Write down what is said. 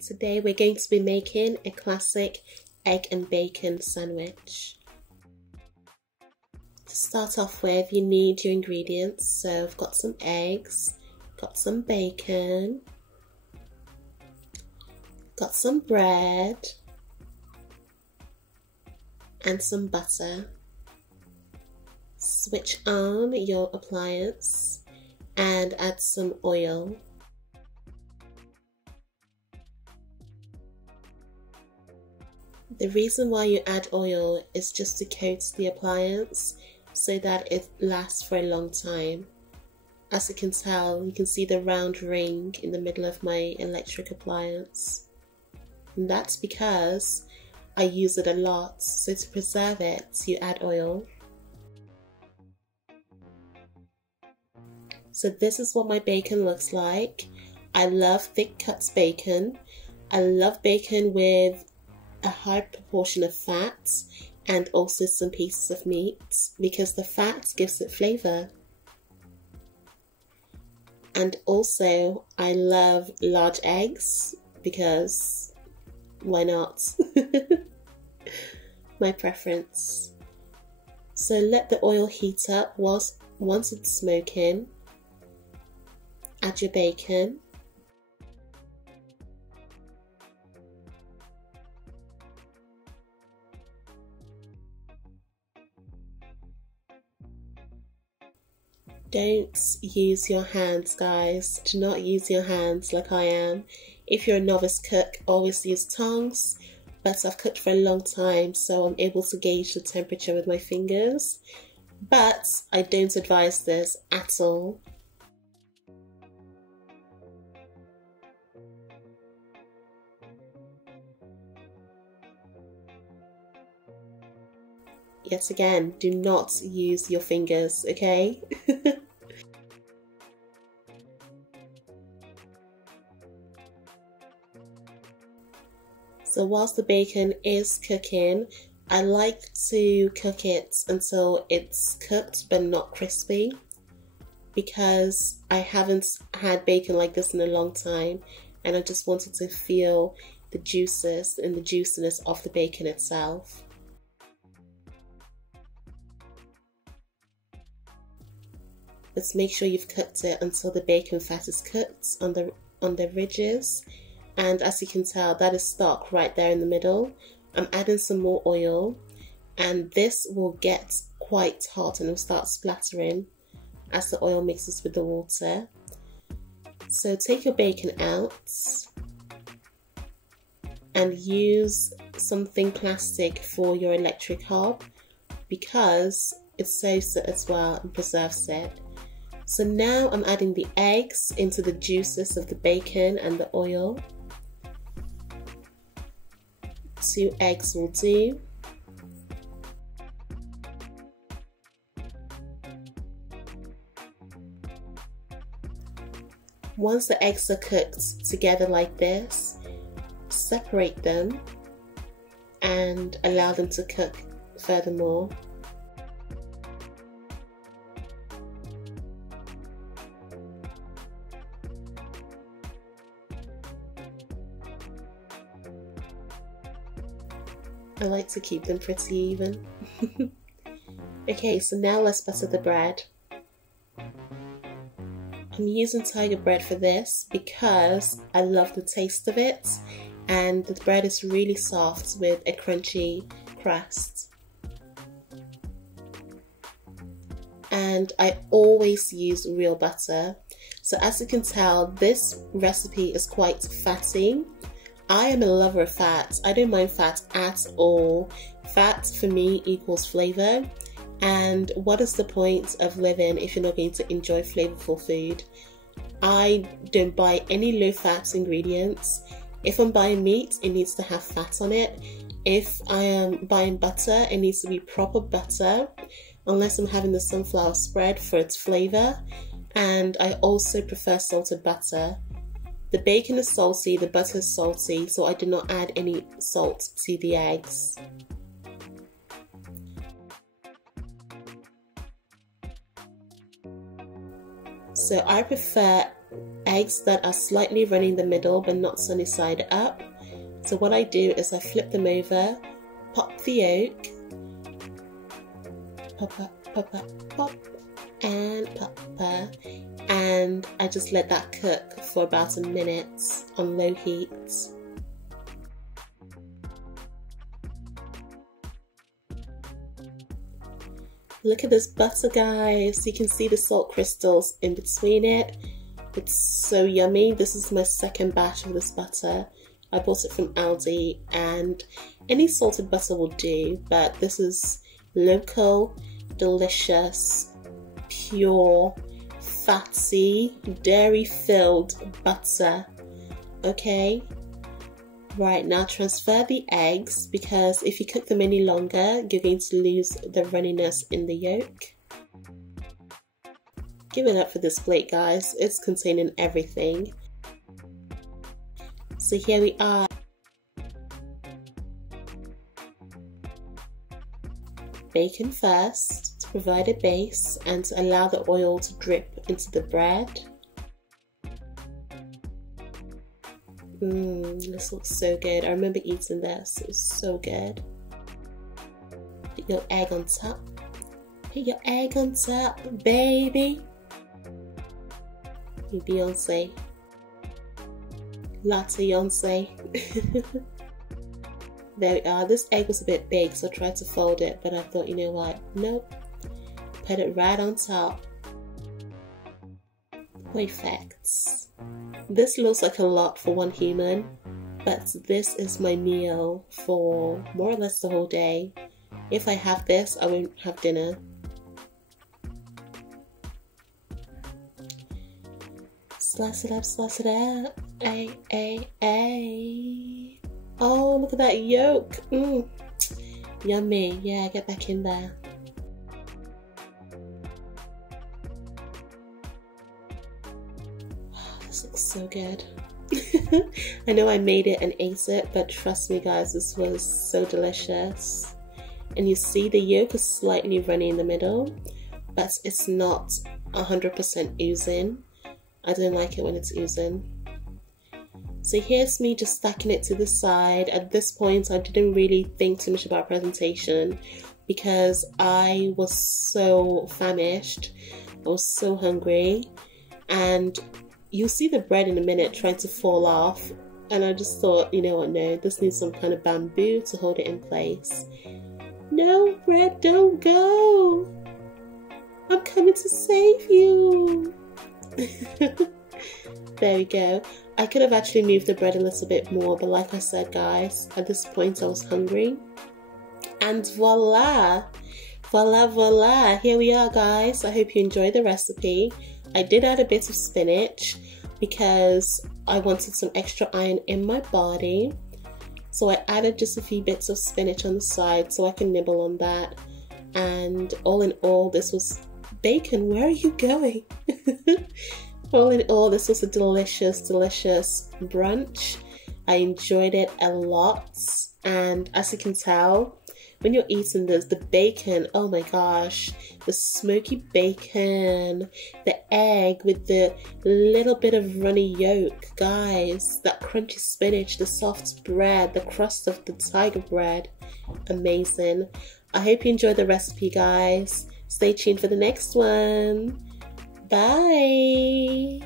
Today we're going to be making a classic egg and bacon sandwich. To start off with, you need your ingredients. So I've got some eggs, got some bacon, got some bread and some butter. Switch on your appliance and add some oil. The reason why you add oil is just to coat the appliance so that it lasts for a long time. As you can tell, you can see the round ring in the middle of my electric appliance. And that's because I use it a lot, so to preserve it, you add oil. So this is what my bacon looks like. I love thick cut bacon. I love bacon with a high proportion of fat and also some pieces of meat because the fat gives it flavor. And also I love large eggs because why not? My preference. So let the oil heat up. Once it's smoking, add your bacon. Don't use your hands, guys. Do not use your hands like I am. If you're a novice cook, always use tongs, but I've cooked for a long time, so I'm able to gauge the temperature with my fingers. But I don't advise this at all. Yet again, do not use your fingers, okay? So whilst the bacon is cooking, I like to cook it until it's cooked but not crispy, because I haven't had bacon like this in a long time and I just wanted to feel the juices and the juiciness of the bacon itself. Let's make sure you've cooked it until the bacon fat is cooked on the ridges, and as you can tell, that is stuck right there in the middle. I'm adding some more oil, and this will get quite hot and will start splattering as the oil mixes with the water. So take your bacon out and use something plastic for your electric hob because it saves it as well and preserves it. So now I'm adding the eggs into the juices of the bacon and the oil. 2 eggs will do. Once the eggs are cooked together like this, separate them and allow them to cook furthermore. I like to keep them pretty even. Okay, so now let's butter the bread. I'm using tiger bread for this because I love the taste of it, and the bread is really soft with a crunchy crust. And I always use real butter. So as you can tell, this recipe is quite fatty. I am a lover of fat. I don't mind fat at all. Fat for me equals flavor. And what is the point of living if you're not going to enjoy flavorful food? I don't buy any low fat ingredients. If I'm buying meat, it needs to have fat on it. If I am buying butter, it needs to be proper butter, unless I'm having the sunflower spread for its flavor. And I also prefer salted butter. The bacon is salty, the butter is salty, so I do not add any salt to the eggs. So I prefer eggs that are slightly runny in the middle but not sunny side up. So what I do is I flip them over, pop the yolk, pop up, pop up, pop, and pop up, and I just let that cook for about a minute on low heat. Look at this butter, guys. You can see the salt crystals in between it. It's so yummy. This is my second batch of this butter. I bought it from Aldi, and any salted butter will do, but this is local, delicious, pure, fatty, dairy-filled butter. Okay? Right, now transfer the eggs, because if you cook them any longer, you're going to lose the runniness in the yolk. Give it up for this plate, guys. It's containing everything. So here we are. Bacon first to provide a base and to allow the oil to drip into the bread. This looks so good. I remember eating this. It was so good. Put your egg on top. Put your egg on top, baby. You Beyonce. Latte Beyonce. There we are. This egg was a bit big, so I tried to fold it, but I thought, you know what? Nope. Put it right on top. Perfect. This looks like a lot for one human, but this is my meal for more or less the whole day. If I have this, I won't have dinner. Slice it up, slice it up. Ay, ay, ay. Oh, look at that yolk. Yummy. Yeah, get back in there. This looks so good. I know I made it and ate it, but trust me guys, this was so delicious. And you see the yolk is slightly runny in the middle, but it's not 100% oozing. I don't like it when it's oozing. So here's me just stacking it to the side. At this point, I didn't really think too much about presentation because I was so famished. I was so hungry, and you'll see the bread in a minute trying to fall off, and I just thought, you know what, no, this needs some kind of bamboo to hold it in place. No, bread, don't go. I'm coming to save you. There we go. I could have actually moved the bread a little bit more, but like I said guys, at this point I was hungry. And voila! Voila, voila! Here we are guys. I hope you enjoyed the recipe. I did add a bit of spinach because I wanted some extra iron in my body. So I added just a few bits of spinach on the side so I can nibble on that. And all in all, this was bacon. Where are you going? All in all, this was a delicious, delicious brunch. I enjoyed it a lot, and as you can tell, when you're eating this, the bacon, oh my gosh, the smoky bacon, the egg with the little bit of runny yolk, guys, that crunchy spinach, the soft bread, the crust of the tiger bread, amazing. I hope you enjoyed the recipe, guys. Stay tuned for the next one. Bye.